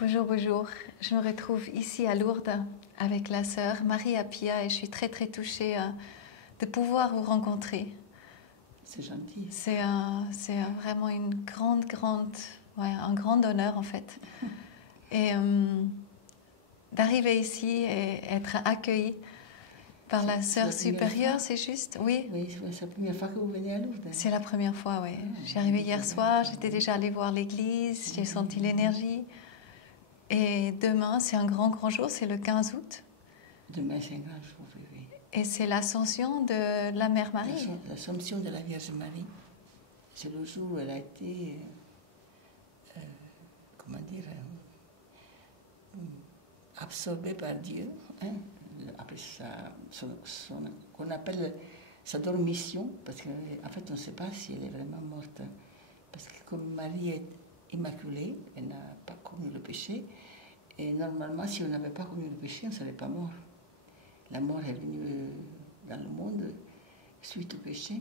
Bonjour, bonjour. Je me retrouve ici à Lourdes avec la sœur Marie Appia et je suis très très touchée de pouvoir vous rencontrer. C'est gentil. C'est vraiment une un grand honneur en fait. Et d'arriver ici et être accueillie par la sœur supérieure, c'est juste? Oui. Oui, c'est la première fois que vous venez à Lourdes. C'est la première fois, oui. J'ai arrivé hier soir, j'étais déjà allée voir l'église, j'ai senti l'énergie. Et demain, c'est un grand jour, c'est le 15 août. Demain, c'est un grand jour, oui, oui. Et c'est l'ascension de la Mère Marie. L'assomption de la Vierge Marie. C'est le jour où elle a été, absorbée par Dieu, hein, après qu'on appelle sa dormition, parce qu'en fait, on ne sait pas si elle est vraiment morte. Parce que comme Marie est immaculée, elle n'a pas commis le péché, et normalement, si on n'avait pas commis le péché, on ne serait pas mort. La mort est venue dans le monde suite au péché.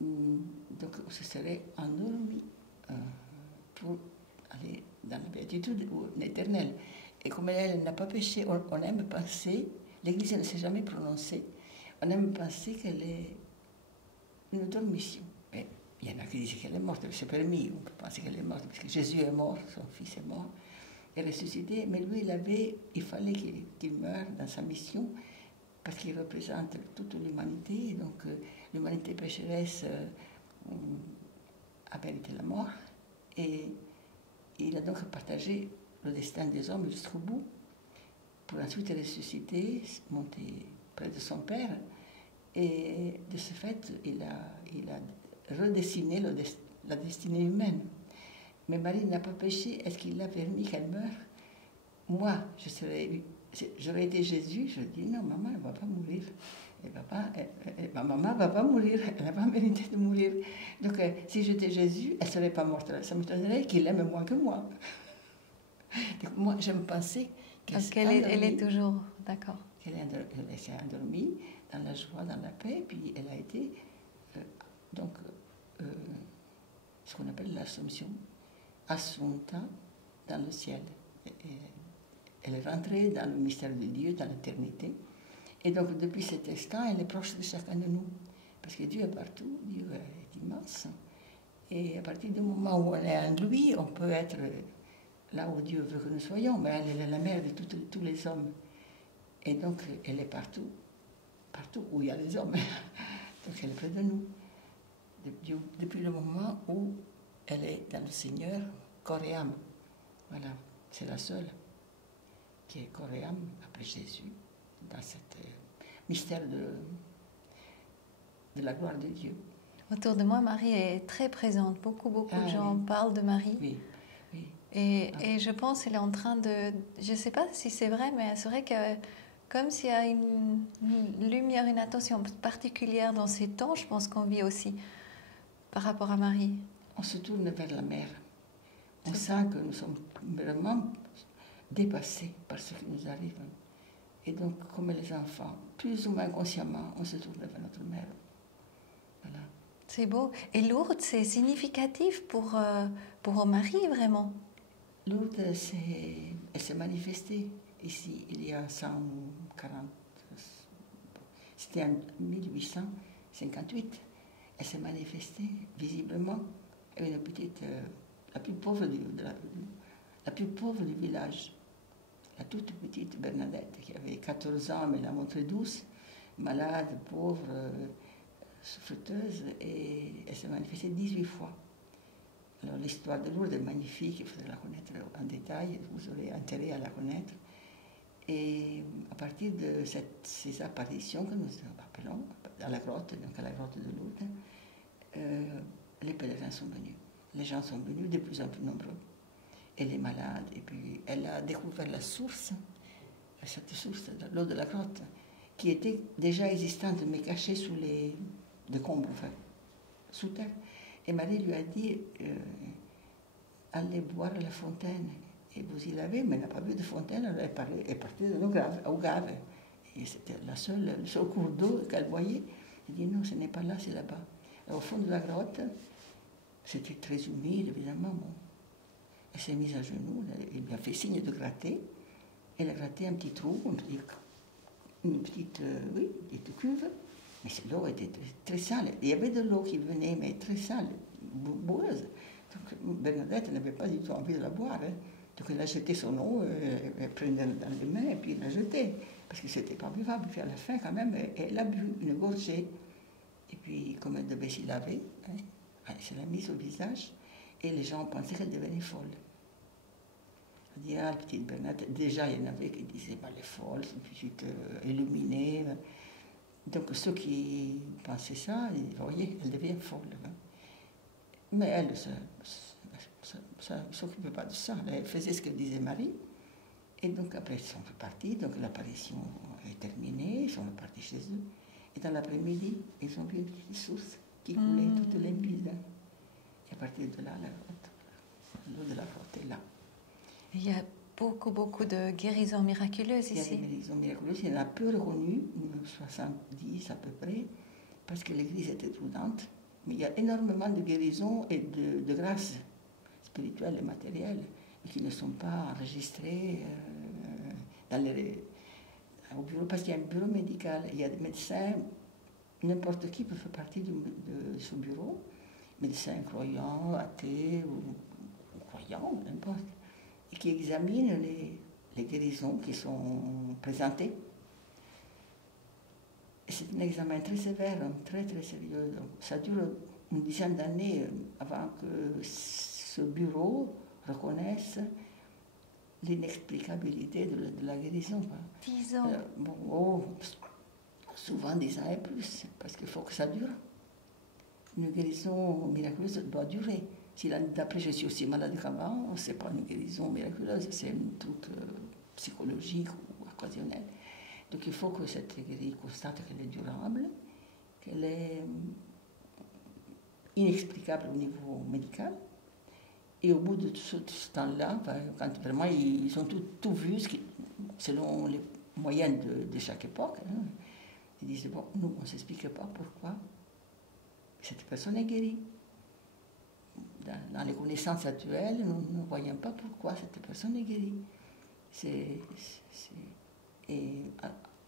Donc, on se serait endormi pour aller dans la béatitude éternelle. Et comme elle n'a pas péché, on aime penser, l'Église ne s'est jamais prononcée, on aime penser qu'elle est une dormition. Mais il y en a qui disent qu'elle est morte, c'est permis, on peut penser qu'elle est morte, parce que Jésus est mort, son fils est mort, est ressuscité, mais lui, il fallait qu'il meure dans sa mission, parce qu'il représente toute l'humanité, donc l'humanité pécheresse a mérité la mort, et il a donc partagé le destin des hommes jusqu'au bout, pour ensuite ressusciter, monter près de son Père, et de ce fait, il a redessiné la destinée humaine. Mais Marie n'a pas péché, est-ce qu'il a permis qu'elle meure? Moi, j'aurais été Jésus, je dis non, maman, elle ne va pas mourir. Ma maman ne va pas mourir, elle n'a pas mérité de mourir. Donc, si j'étais Jésus, elle ne serait pas morte. Ça m'étonnerait qu'il aime moins que moi. Donc, moi, j'aime penser qu'elle est toujours, d'accord. Elle s'est endormie dans la joie, dans la paix, puis elle a été, ce qu'on appelle l'Assomption, assunta dans le ciel. Elle est rentrée dans le mystère de Dieu, dans l'éternité. Et donc, depuis cet instant, elle est proche de chacun de nous. Parce que Dieu est partout, Dieu est immense. Et à partir du moment où on est en lui, on peut être là où Dieu veut que nous soyons. Mais elle est la mère de tous les hommes. Et donc, elle est partout où il y a les hommes. Donc, elle est près de nous. Depuis le moment où elle est dans le Seigneur, corps et âme. Voilà, c'est la seule qui est corps et âme après Jésus, dans ce mystère de la gloire de Dieu. Autour de moi, Marie est très présente. Beaucoup de gens parlent de Marie. Oui, oui. Et je pense qu'elle est en train de... Je ne sais pas si c'est vrai, mais c'est vrai que comme s'il y a une lumière, une attention particulière dans ces temps, je pense qu'on vit aussi par rapport à Marie. On se tourne vers la mer. On sent que nous sommes vraiment dépassés par ce qui nous arrive. Et donc, comme les enfants, plus ou moins consciemment, on se tourne vers notre mère. Voilà. C'est beau. Et Lourdes, c'est significatif pour Marie, vraiment. Lourdes, elle s'est manifestée ici, il y a 140... C'était en 1858. Elle s'est manifestée, visiblement, une petite... la plus pauvre du village. La toute petite Bernadette, qui avait 14 ans, mais la montrée douce, malade, pauvre, souffreuse, et elle s'est manifestée 18 fois. Alors l'histoire de Lourdes est magnifique, il faudrait la connaître en détail, vous aurez intérêt à la connaître. Et à partir de ces apparitions que nous appelons à la grotte, donc à la grotte de Lourdes, les pèlerins sont venus. Les gens sont venus de plus en plus nombreux. Elle est malade, et puis elle a découvert la source, cette source, l'eau de la grotte, qui était déjà existante, mais cachée sous les décombres, enfin, sous terre. Et Marie lui a dit, allez boire à la fontaine. Et vous y l'avez, mais elle n'a pas vu de fontaine, elle est partie au Gave. Et c'était le seul cours d'eau qu'elle voyait. Elle dit, non, ce n'est pas là, c'est là-bas. Au fond de la grotte, c'était très humide, évidemment. Bon. Elle s'est mise à genoux, elle lui a fait signe de gratter. Elle a gratté un petit trou, une petite cuve. Mais l'eau était très, très sale. Il y avait de l'eau qui venait, mais très sale, boueuse. Donc Bernadette n'avait pas du tout envie de la boire. Hein. Donc elle a jeté son eau, elle prenait dans les mains et puis elle l'a jetée. Parce que c'était pas buvable. Puis à la fin, quand même, elle a bu une gorgée. Et puis, comme elle devait s'y laver, hein, elle se l'a mise au visage. Et les gens pensaient qu'elle devenait folle. On dit, ah, petite Bernadette. Déjà, il y en avait qui disaient, bah, elle est folle, c'est une petite illuminée. Donc ceux qui pensaient ça, ils voyaient, elle devient folle. Hein. Mais elle ne s'occupait pas de ça. Elle faisait ce que disait Marie. Et donc après, ils sont repartis. Donc l'apparition est terminée. Ils sont repartis chez eux. Et dans l'après-midi, ils ont vu une petite source qui coulait toute limpide. Et à partir de là, l'eau de la grotte est là. Il y a beaucoup de guérisons miraculeuses ici. Il y a des guérisons miraculeuses. Il y en a peu reconnues, 70 à peu près, parce que l'église était prudente. Mais il y a énormément de guérisons et de grâces spirituelles et matérielles qui ne sont pas enregistrées au bureau, parce qu'il y a un bureau médical, il y a des médecins, n'importe qui peut faire partie de ce bureau, médecins croyants, athées ou croyants, n'importe, et qui examinent les guérisons qui sont présentées. C'est un examen très sévère, très très sérieux. Donc, ça dure une dizaine d'années avant que ce bureau reconnaisse l'inexplicabilité de la guérison. 10 ans. Souvent 10 ans et plus, parce qu'il faut que ça dure. Une guérison miraculeuse doit durer. Si l'année d'après je suis aussi malade qu'avant, ce n'est pas une guérison miraculeuse, c'est un truc psychologique ou occasionnel. Donc il faut que cette guérison constate qu'elle est durable, qu'elle est inexplicable au niveau médical. Et au bout de tout ce temps-là, quand vraiment ils ont tout vu, selon les moyennes de chaque époque, hein, ils disent, bon, nous, on ne s'explique pas pourquoi cette personne est guérie. Dans les connaissances actuelles, nous ne voyons pas pourquoi cette personne est guérie.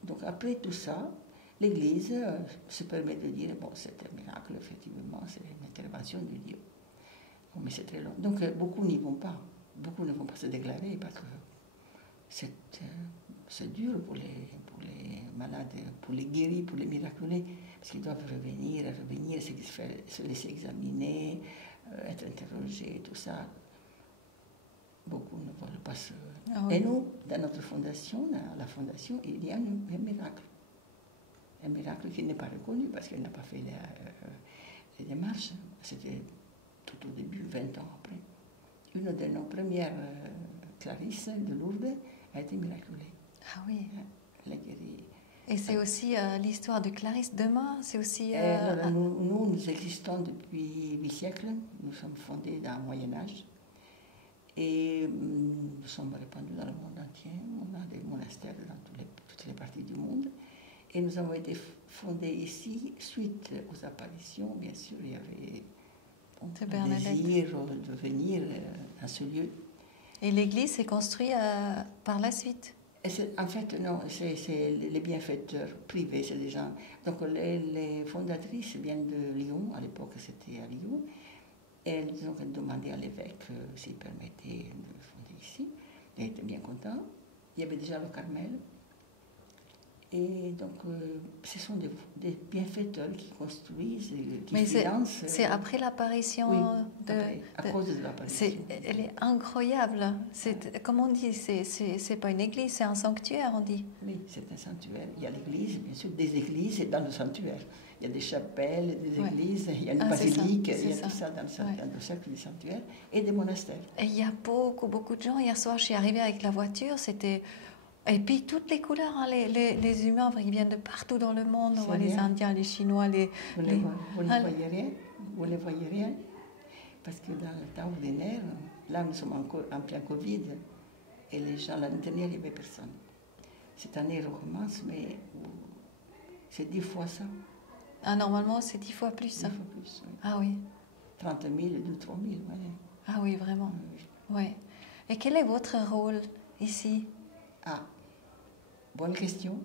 Donc après tout ça, l'Église se permet de dire, bon, c'est un miracle, effectivement, c'est une intervention de Dieu. Bon, mais c'est très long. Donc beaucoup n'y vont pas. Beaucoup ne vont pas se déclarer parce que c'est dur pour les malades, pour les guéris, pour les miraculés, parce qu'ils doivent revenir, se laisser examiner, être interrogés, tout ça. Beaucoup ne veulent pas se... Ah oui. Et nous, dans notre fondation, dans la fondation, il y a un miracle. Un miracle qui n'est pas reconnu parce qu'elle n'a pas fait les démarches. C'était tout au début, 20 ans après. Une de nos premières Clarisse de Lourdes a été miraculée. Ah oui. Elle a guéri. Et c'est aussi l'histoire de Clarisse demain, c'est aussi... Nous existons depuis 8 siècles. Nous sommes fondés dans le Moyen-Âge. Et nous sommes répandus dans le monde entier. On a des monastères dans toutes les parties du monde. Et nous avons été fondés ici suite aux apparitions. Bien sûr, il y avait un désir de venir à ce lieu. Et l'église s'est construite par la suite? En fait, non, c'est les bienfaiteurs privés, c'est des gens. Donc les fondatrices viennent de Lyon, à l'époque c'était à Lyon. Et elles ont demandé à l'évêque s'il permettait de fonder ici. Il était bien content. Il y avait déjà le Carmel. Et donc, ce sont des bienfaiteurs qui construisent, qui financent. C'est après l'apparition à cause de l'apparition. Elle est incroyable. Comme on dit, c'est pas une église, c'est un sanctuaire, on dit. Oui, c'est un sanctuaire. Il y a l'église, bien sûr, des églises dans le sanctuaire. Il y a des chapelles, des églises, il y a une basilique, il y a tout ça dans le cercle du sanctuaire, et des monastères. Et il y a beaucoup de gens. Hier soir, je suis arrivée avec la voiture, c'était... Et puis toutes les couleurs, hein, les humains, ils viennent de partout dans le monde. On voit les Indiens, les Chinois, Vous ne les voyez rien. Parce que dans le temps ordinaire, là nous sommes encore en plein Covid, et les gens, l'année dernière, il n'y avait personne. Cette année, il recommence, mais c'est 10 fois ça. Ah, normalement, c'est 10 fois plus. 10 fois plus, oui. Ah oui. 30 000, 2 000, 3 000, oui. Ah oui, vraiment. Oui. Et quel est votre rôle ici? Ah, bonne question.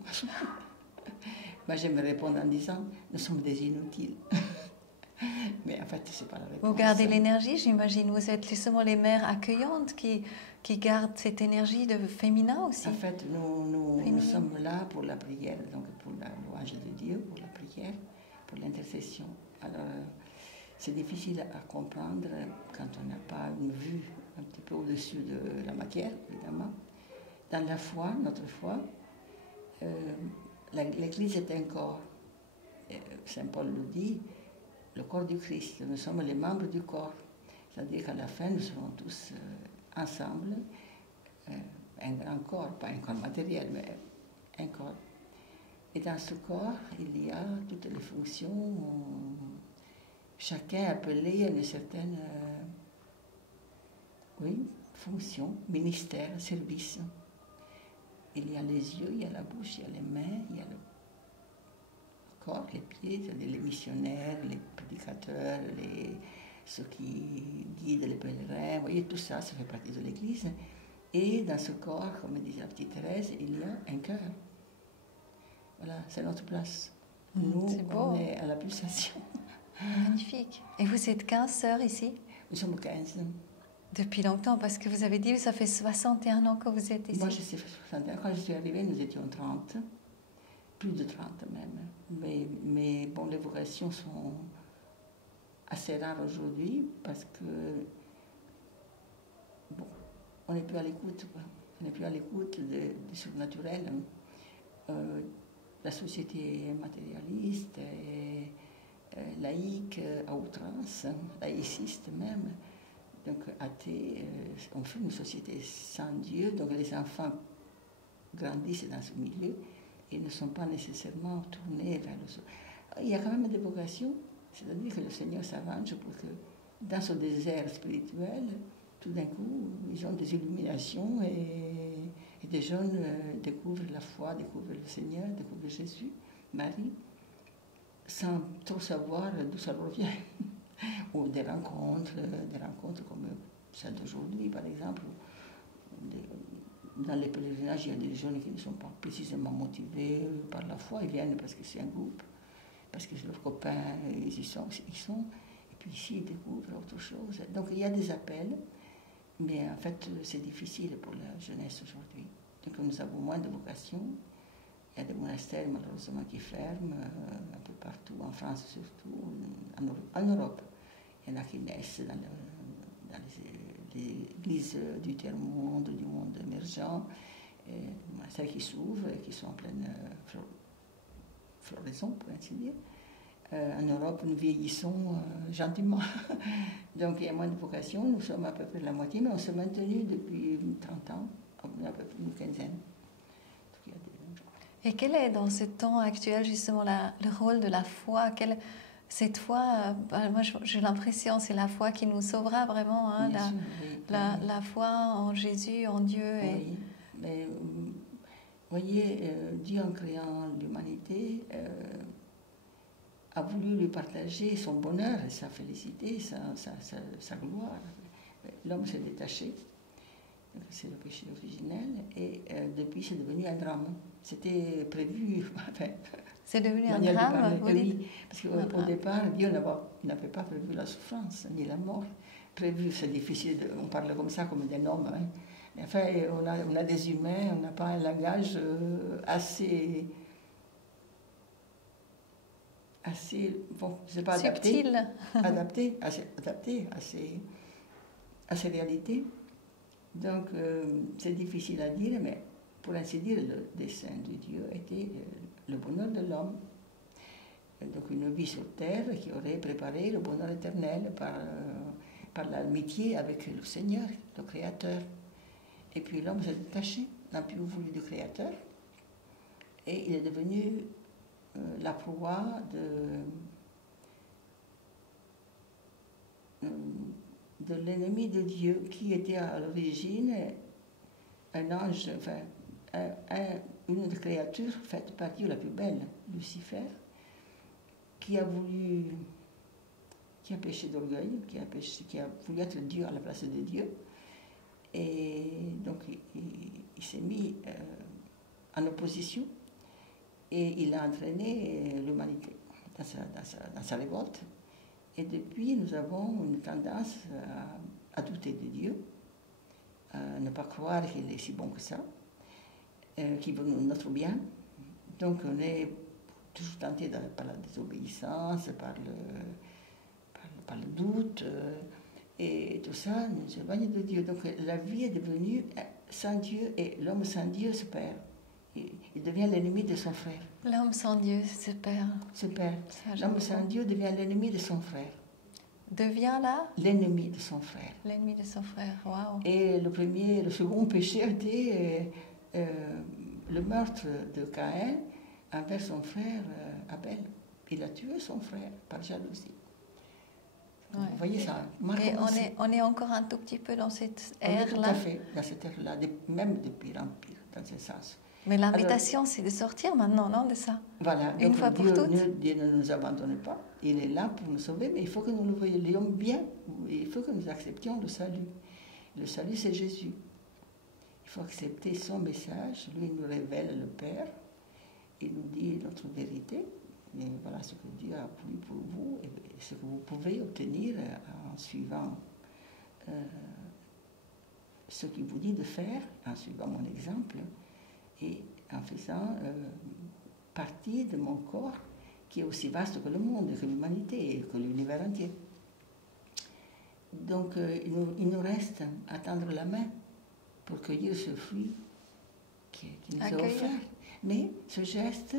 Moi, j'aimerais répondre en disant, nous sommes des inutiles. Mais en fait, c'est pas la réponse. Vous gardez l'énergie, j'imagine. Vous êtes justement les mères accueillantes qui gardent cette énergie de féminin aussi. En fait, nous sommes là pour la prière, donc pour la louange de Dieu, pour la prière, pour l'intercession. Alors, c'est difficile à comprendre quand on n'a pas une vue un petit peu au-dessus de la matière, évidemment. Dans la foi, notre foi, l'Église est un corps. Saint Paul le dit, le corps du Christ. Nous sommes les membres du corps. C'est-à-dire qu'à la fin, nous serons tous ensemble, un grand corps, pas un corps matériel, mais un corps. Et dans ce corps, il y a toutes les fonctions, chacun appelé à une certaine fonction, ministère, service. Il y a les yeux, il y a la bouche, il y a les mains, il y a le corps, les pieds, c'est-à-dire les missionnaires, les prédicateurs, ceux qui guident les pèlerins. Vous voyez, tout ça, ça fait partie de l'Église. Et dans ce corps, comme disait la petite Thérèse, il y a un cœur. Voilà, c'est notre place. Nous, on est à la pulsation. Magnifique. Et vous êtes 15 sœurs ici? Nous sommes 15. Depuis longtemps, parce que vous avez dit que ça fait 61 ans que vous êtes ici. Moi, je sais 61. Quand je suis arrivée, nous étions 30. Plus de 30 même. Mais bon, les vocations sont assez rares aujourd'hui parce que, bon, on n'est plus à l'écoute. On n'est plus à l'écoute du surnaturel. La société est matérialiste, et laïque à outrance, laïciste même. Donc, athée, on fait une société sans Dieu. Donc, les enfants grandissent dans ce milieu et ne sont pas nécessairement tournés vers le... Il y a quand même des vocations, c'est-à-dire que le Seigneur s'arrange pour que dans ce désert spirituel, tout d'un coup, ils ont des illuminations et des jeunes découvrent la foi, découvrent le Seigneur, découvrent Jésus, Marie, sans trop savoir d'où ça revient. Ou des rencontres comme celle d'aujourd'hui, par exemple. Dans les pèlerinages, il y a des jeunes qui ne sont pas précisément motivés par la foi, ils viennent parce que c'est un groupe, parce que leurs copains, ils y sont, et puis ici, ils découvrent autre chose. Donc il y a des appels, mais en fait, c'est difficile pour la jeunesse aujourd'hui. Donc nous avons moins de vocations. Il y a des monastères, malheureusement, qui ferment un peu partout, en France surtout, en Europe. Il y en a qui naissent dans les églises du tiers-monde, du monde émergent, des monastères qui s'ouvrent et qui sont en pleine floraison, pour ainsi dire. En Europe, nous vieillissons gentiment. Donc il y a moins de vocations, nous sommes à peu près la moitié, mais on s'est maintenu depuis 30 ans, on est à peu près une quinzaine. Et quel est dans ce temps actuel justement le rôle de la foi? Cette foi, moi j'ai l'impression c'est la foi qui nous sauvera vraiment, hein, la foi en Jésus, en Dieu. Oui, mais voyez, Dieu en créant l'humanité a voulu lui partager son bonheur et sa félicité, sa gloire. L'homme s'est détaché, c'est le péché originel, et depuis c'est devenu un drame. C'était prévu. C'est devenu un drame, vous dites? Oui, parce qu'au départ, Dieu n'avait pas prévu la souffrance, ni la mort. Prévu, c'est difficile, on parle comme ça, comme d'un homme. Hein. Mais enfin, on a des humains, on n'a pas un langage assez bon, je sais pas, subtil. adapté à ces réalités. Donc, c'est difficile à dire, mais pour ainsi dire, le dessein de Dieu était le bonheur de l'homme. Donc une vie sur terre qui aurait préparé le bonheur éternel par l'amitié avec le Seigneur, le Créateur. Et puis l'homme s'est détaché, n'a plus voulu du Créateur, et il est devenu la proie de l'ennemi de Dieu, qui était à l'origine un ange, enfin, une des créatures faite par Dieu la plus belle, Lucifer, qui a péché d'orgueil, qui a voulu être Dieu à la place de Dieu, il s'est mis en opposition et il a entraîné l'humanité dans sa révolte. Et depuis, nous avons une tendance à douter de Dieu, à ne pas croire qu'il est si bon que ça, qu'il veut notre bien. Donc on est toujours tenté par la désobéissance, par le doute, et tout ça nous éloigne de Dieu. Donc la vie est devenue sans Dieu, et l'homme sans Dieu se perd. Il devient l'ennemi de son frère. L'homme sans Dieu se perd. Se perd. L'homme sans Dieu devient l'ennemi de son frère. Devient là l'ennemi de son frère. L'ennemi de son frère, waouh. Et le second péché a été le meurtre de Caïn envers son frère Abel. Il a tué son frère par jalousie. Ouais. Vous voyez ça. Et on est encore un tout petit peu dans cette ère-là. Tout à fait, dans cette ère-là, même de pire en pire, dans ce sens. Mais l'invitation, c'est de sortir maintenant, non, de ça. Voilà. Une fois pour toutes. Dieu ne nous abandonne pas. Il est là pour nous sauver, mais il faut que nous le voyions bien. Il faut que nous acceptions le salut. Le salut, c'est Jésus. Il faut accepter son message. Lui, il nous révèle le Père. Il nous dit notre vérité. Et voilà ce que Dieu a voulu pour vous et ce que vous pouvez obtenir en suivant ce qu'il vous dit de faire, en suivant mon exemple et en faisant partie de mon corps qui est aussi vaste que le monde, que l'humanité et que l'univers entier. Donc il nous reste à tendre la main pour cueillir ce fruit qui nous est offert. Mais ce geste,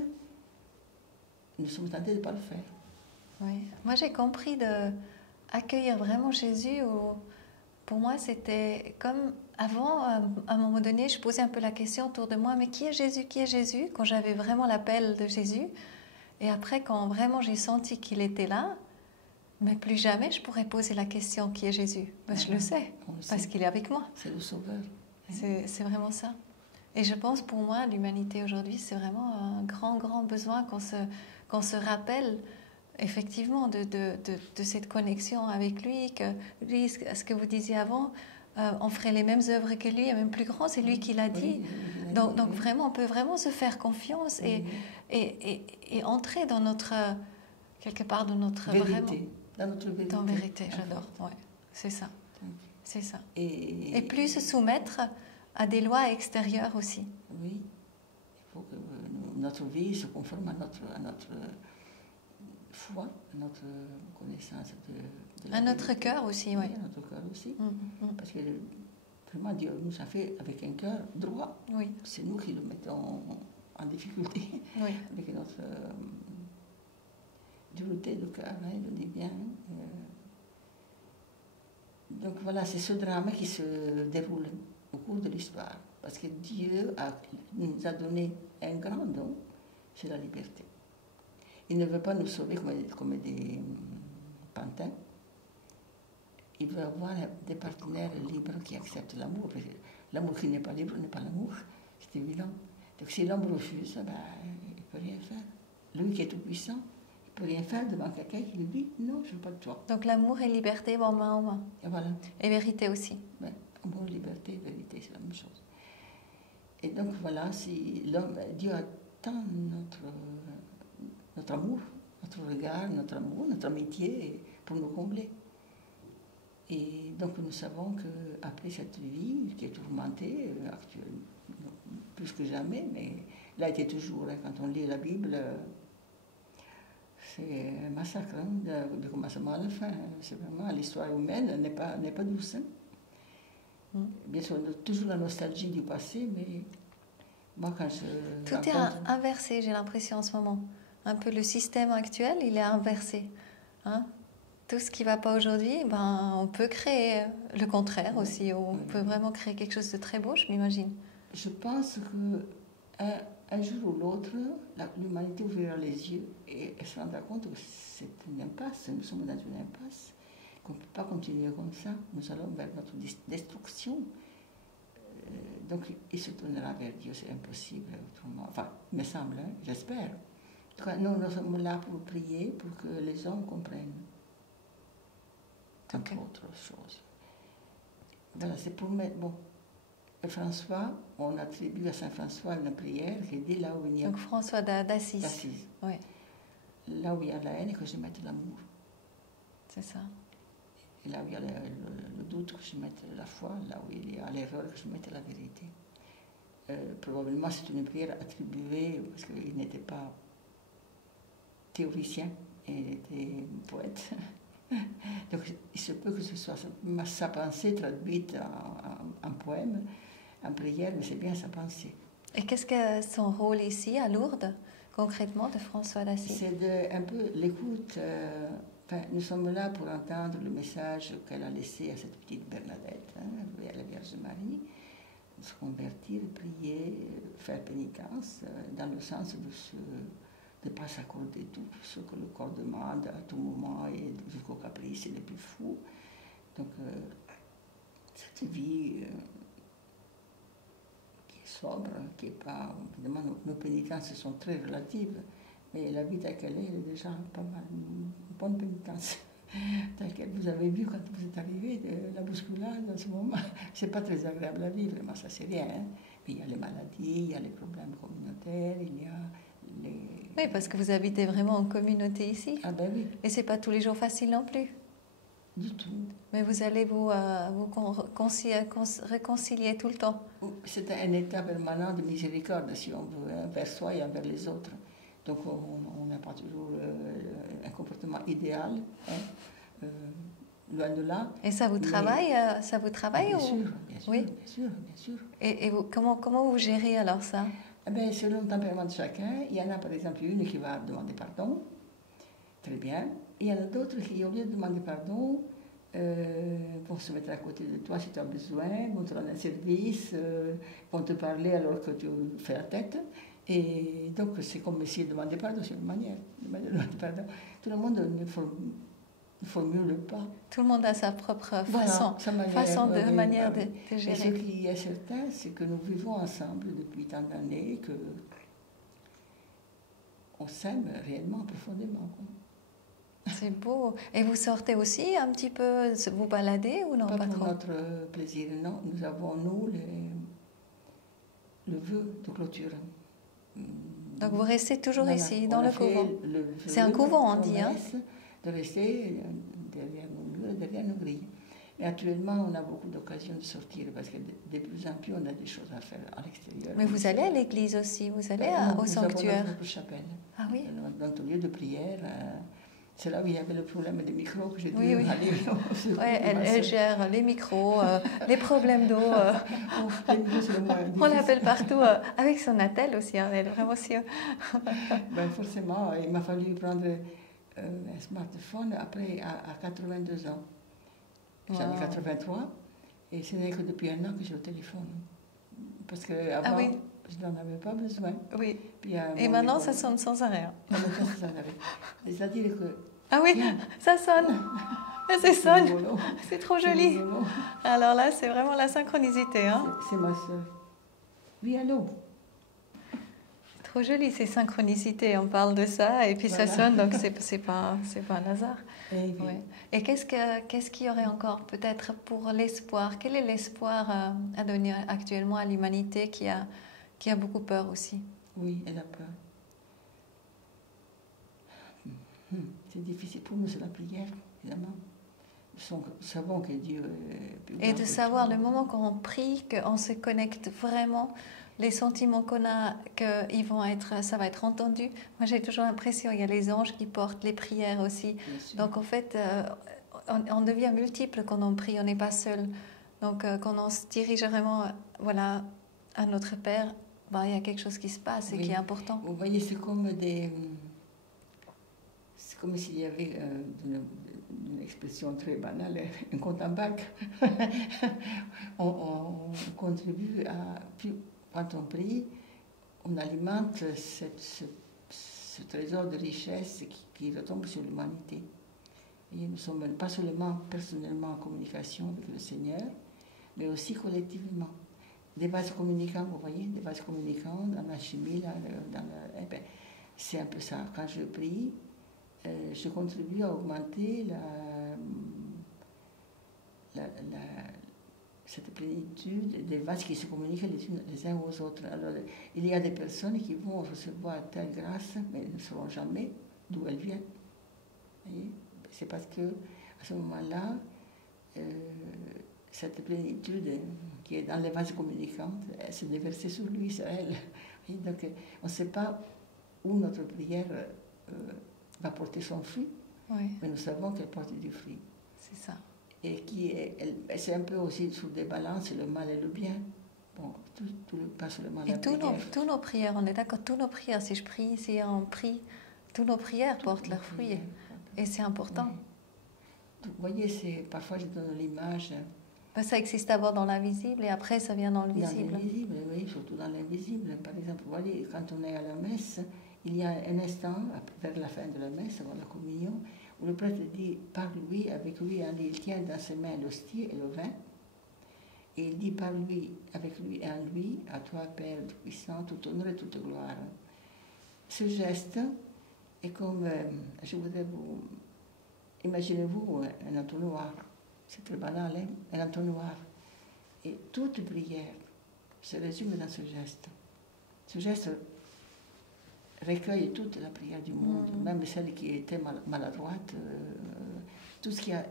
nous sommes tentés de ne pas le faire. Oui. Moi, j'ai compris d'accueillir vraiment Jésus. Pour moi, c'était comme avant, à un moment donné, je posais un peu la question autour de moi, mais qui est Jésus? Qui est Jésus? Quand j'avais vraiment l'appel de Jésus. Et après, quand vraiment j'ai senti qu'il était là, mais plus jamais je pourrais poser la question qui est Jésus. Ben, je le sais, parce qu'il est avec moi. C'est le Sauveur. C'est vraiment ça. Et je pense pour moi, l'humanité aujourd'hui, c'est vraiment un grand besoin qu'on se rappelle effectivement de cette connexion avec lui, que lui, ce que vous disiez avant, on ferait les mêmes œuvres que lui, et même plus grand, c'est lui qui l'a dit. Donc vraiment, on peut vraiment se faire confiance et entrer dans notre, quelque part dans notre vérité, vraiment, dans notre vérité. Dans vérité, j'adore, ouais, c'est ça. C'est ça. Et plus se soumettre à des lois extérieures aussi. Oui, il faut que notre vie se conforme à notre foi, à notre connaissance de la notre cœur aussi, oui. À notre cœur aussi. Parce que vraiment, Dieu nous a fait avec un cœur droit. Oui. C'est nous qui le mettons en difficulté. Oui. Avec notre dureté de cœur, hein, je dis bien. Donc voilà, c'est ce drame qui se déroule au cours de l'histoire. Parce que Dieu nous a donné un grand don, c'est la liberté. Il ne veut pas nous sauver comme des pantins. Il veut avoir des partenaires libres qui acceptent l'amour. Parce que l'amour qui n'est pas libre n'est pas l'amour, c'est évident. Donc si l'homme refuse, ben, il ne peut rien faire. Lui qui est tout puissant, il ne peut rien faire devant quelqu'un qui lui dit non, je ne veux pas de toi. Donc l'amour et liberté vont main en main. Et voilà. Et vérité aussi. Ben, amour, liberté, vérité, c'est la même chose. Et donc voilà, si Dieu attend notre amour, notre regard, notre amour, notre amitié pour nous combler. Et donc nous savons qu'après cette vie qui est tourmentée, actuellement, plus que jamais, mais là était toujours, hein, quand on lit la Bible, c'est un massacre, hein, du commencement à la fin. C'est vraiment, l'histoire humaine n'est pas douce. Hein. Bien sûr, on a toujours la nostalgie du passé, mais moi quand je... Tout est inversé, j'ai l'impression en ce moment. Un peu le système actuel, il est inversé. Hein? Tout ce qui ne va pas aujourd'hui, ben, on peut créer le contraire aussi. On peut vraiment créer quelque chose de très beau, je m'imagine. Je pense qu'un jour ou l'autre, l'humanité ouvrira les yeux et se rendra compte que c'est une impasse. Nous sommes dans une impasse, qu'on ne peut pas continuer comme ça. Nous allons vers notre destruction. Donc, il se tournera vers Dieu, c'est impossible autrement. Enfin, il me semble, hein, j'espère. En tout cas, nous sommes là pour prier, pour que les hommes comprennent. Entre autres choses. Voilà, c'est pour mettre... Bon, François, on attribue à Saint François une prière qui dit là où il y a... Donc François d'Assise. Oui. Là où il y a la haine, que je mette l'amour. C'est ça. Et là où il y a le doute, que je mette la foi. Là où il y a l'erreur, que je mette la vérité. Probablement, c'est une prière attribuée, parce qu'il n'était pas théoricien, il était poète. Donc, il se peut que ce soit sa pensée traduite en poème, en prière, mais c'est bien sa pensée. Et qu'est-ce que son rôle ici, à Lourdes, concrètement, de François d'Assise? C'est un peu l'écoute. Nous sommes là pour entendre le message qu'elle a laissé à cette petite Bernadette, à la Vierge Marie, se convertir, prier, faire pénitence, dans le sens de ne pas s'accorder tout ce que le corps demande à tout moment et jusqu'au caprice les plus fous. Donc, cette vie qui est sobre, qui est pas... Évidemment, nos pénitences sont très relatives, mais la vie telle qu'elle est déjà pas mal, une bonne pénitence. Telle que vous avez vu quand vous êtes arrivé, de la bousculade en ce moment, c'est pas très agréable à vivre, mais ça c'est rien. Hein. Puis il y a les maladies, il y a les problèmes communautaires, il y a les... Oui, parce que vous habitez vraiment en communauté ici. Ah ben oui. Et c'est pas tous les jours facile non plus. Du tout. Mais vous allez vous réconcilier tout le temps. C'est un état permanent de miséricorde, si on veut, envers soi et envers les autres. Donc on n'a pas toujours un comportement idéal, hein, loin de là. Et ça vous travaille, Bien sûr, bien sûr, oui. bien sûr, bien sûr. Et vous, comment vous gérez alors ça? Eh bien, selon le tempérament de chacun, il y en a par exemple une qui va demander pardon, très bien. Et il y en a d'autres qui, au lieu de demander pardon, vont se mettre à côté de toi si tu as besoin, vont te rendre un service, vont te parler alors que tu fais la tête. Et donc, c'est comme si demander pardon, c'est une manière de demander pardon. Tout le monde ne formule pas. Tout le monde a sa propre manière de gérer. Et ce qui est certain, c'est que nous vivons ensemble depuis tant d'années, que on s'aime réellement, profondément. C'est beau. Et vous sortez aussi un petit peu, vous baladez ou non? Pas pour trop notre plaisir, non. Nous avons, nous, le vœu de clôture. Donc vous restez toujours ici, dans le couvent. C'est un couvent, on dit, hein? De rester derrière nos grilles. Et actuellement, on a beaucoup d'occasions de sortir parce que de plus en plus, on a des choses à faire à l'extérieur. Mais vous allez à l'église aussi, vous allez au sanctuaire. Nous avons notre chapelle. Ah oui? Dans notre lieu de prière. C'est là où il y avait le problème des micros que j'ai dû aller. Ouais, elle gère les micros, les problèmes d'eau. On l'appelle partout, avec son attel aussi, hein, elle est vraiment aussi. Ben forcément, il m'a fallu prendre un smartphone après à 82 ans. J'en ai 83 et ce n'est que depuis un an que j'ai le téléphone. Parce qu'avant, je n'en avais pas besoin. Oui. Puis, et maintenant, ça sonne sans arrêt. C'est-à-dire que... Ah oui, ça sonne. Ça sonne. C'est trop joli. Alors là, c'est vraiment la synchronicité. Hein. C'est ma soeur. Oui, allô. Trop joli, ces synchronicités. On parle de ça et puis voilà. Ça sonne, donc c'est pas un hasard. Ouais. Et qu'est-ce qu'il y aurait encore peut-être pour l'espoir? Quel est l'espoir à donner actuellement à l'humanité qui a beaucoup peur aussi? Oui, elle a peur. C'est difficile pour nous, c'est la prière, évidemment. Nous savons que Dieu est plus grand. Et de savoir le moment qu'on prie, qu'on se connecte vraiment, les sentiments qu'on a, ça va être entendu. Moi, j'ai toujours l'impression qu'il y a les anges qui portent les prières aussi. Donc, en fait, on devient multiple quand on prie, on n'est pas seul. Donc, quand on se dirige vraiment à notre Père, il y a quelque chose qui se passe et qui est important. Vous voyez, c'est comme s'il y avait une expression très banale, un compte en banque. on contribue à... Quand on prie, on alimente ce trésor de richesse qui retombe sur l'humanité. Et nous sommes pas seulement personnellement en communication avec le Seigneur, mais aussi collectivement. Des vases communicants, vous voyez, des vases communicants dans la chimie, c'est un peu ça. Quand je prie, je contribue à augmenter cette plénitude des vases qui se communiquent les uns aux autres. Alors, il y a des personnes qui vont recevoir telle grâce, mais ne sauront jamais d'où elle vient. C'est parce que à ce moment-là, cette plénitude qui est dans les vases communicants, elle s'est déversée sur lui, sur elle. Et donc, on ne sait pas où notre prière va porter son fruit, Oui, mais nous savons qu'elle porte du fruit. c'est ça. Et c'est un peu aussi sur des balances, le mal et le bien. Bon, pas seulement la Et prière. tous nos prières, on est d'accord, tous nos prières, si je prie, si on prie, tous nos prières portent leurs fruits. Et c'est important. Oui. Donc, vous voyez, parfois je donne l'image. Ça existe d'abord dans l'invisible et après ça vient dans le visible. Dans l'invisible, oui, surtout dans l'invisible. Par exemple, vous voyez, quand on est à la messe, il y a un instant, vers la fin de la messe, avant la communion, où le prêtre dit par lui, avec lui, il tient dans ses mains l'hostie et le vin, et il dit par lui, avec lui et en lui, à toi, Père Tout-Puissant, tout honneur et toute gloire. Ce geste est comme, je voudrais vous, imaginez-vous un entonnoir, c'est très banal, hein, un entonnoir, et toute prière se résume dans ce geste. Ce geste recueille toute la prière du monde, même celle qui était maladroite, tout ce qui a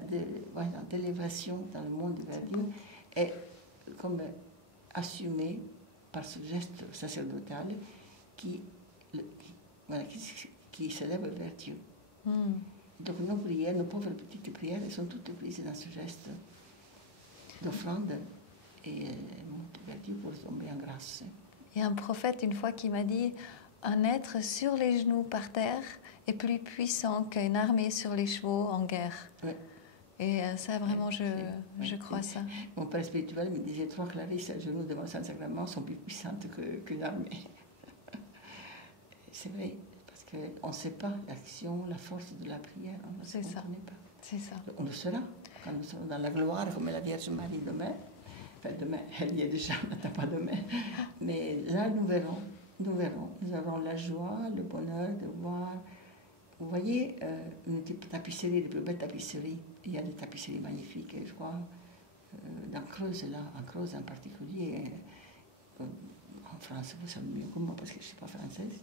d'élévation dans le monde vers Dieu est comme assumé par ce geste sacerdotal qui s'élève vers Dieu. Donc nos prières, nos pauvres petites prières, elles sont toutes prises dans ce geste d'offrande et elles montent vers Dieu pour tomber en grâce. Il y a un prophète une fois qui m'a dit: un être sur les genoux par terre est plus puissant qu'une armée sur les chevaux en guerre. Oui. Et ça, vraiment, je crois ça. Mon père spirituel me disait 3 clarisses à genoux devant le Saint-Sacrement sont plus puissantes qu'une armée. C'est vrai, parce qu'on ne sait pas l'action, la force de la prière. C'est ça. C'est ça. On le saura quand nous serons dans la gloire, comme la Vierge Marie demain. Enfin, demain, elle y est déjà, on n'attend pas demain. Mais là, nous verrons. Nous aurons la joie, le bonheur de voir. Vous voyez, une tapisserie, les plus belles tapisseries. Il y a des tapisseries magnifiques, je crois, dans Creuse, là, en Creuse en particulier. En France, vous savez mieux que moi, parce que je ne suis pas française.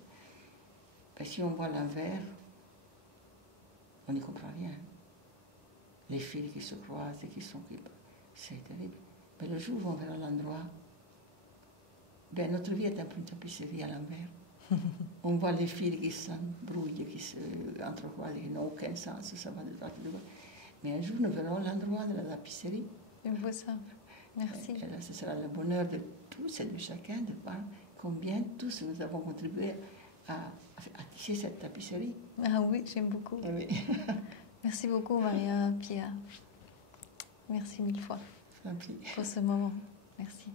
Ben, si on voit l'envers, on n'y comprend rien. Les fils qui se croisent et c'est terrible. Mais le jour où on verra l'endroit, ben, notre vie est un peu une tapisserie à l'envers. On voit les fils qui s'embrouillent, qui s'entrecroisent, qui n'ont aucun sens, ça va de droite et de gauche. Mais un jour, nous verrons l'endroit de la tapisserie. Je vois ça. Merci. Et là, ce sera le bonheur de tous et de chacun de voir combien tous nous avons contribué à tisser cette tapisserie. Ah oui, j'aime beaucoup. Oui. Merci beaucoup, Maria Pia. Merci mille fois pour ce moment. Merci.